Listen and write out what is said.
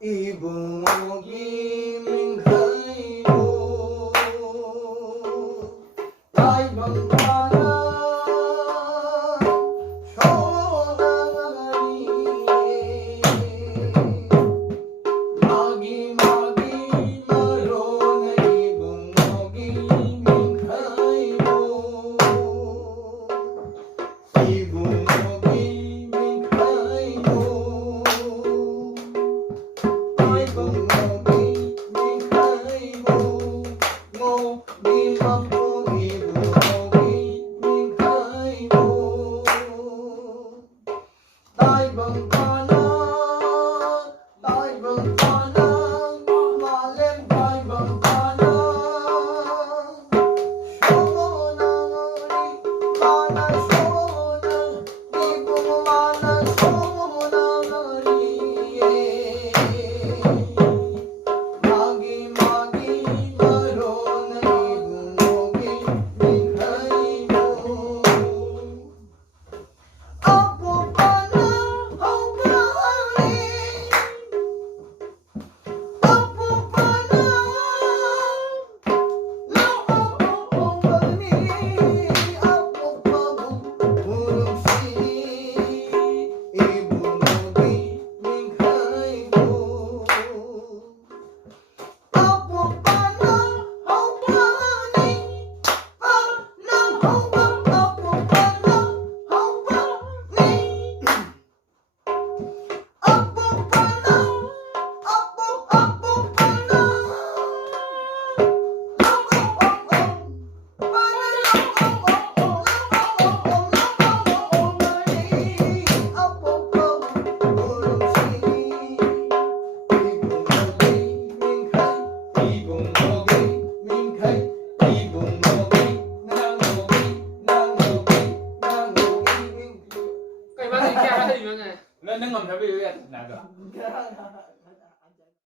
이붕어기 민가이고 나이방파나 쇼나리에 마기 마로나 이붕어기 민가이고 이붕어기 민가이고 Cái bác thì kia bác thì như thế này. Nó ngầm theo cái nào được.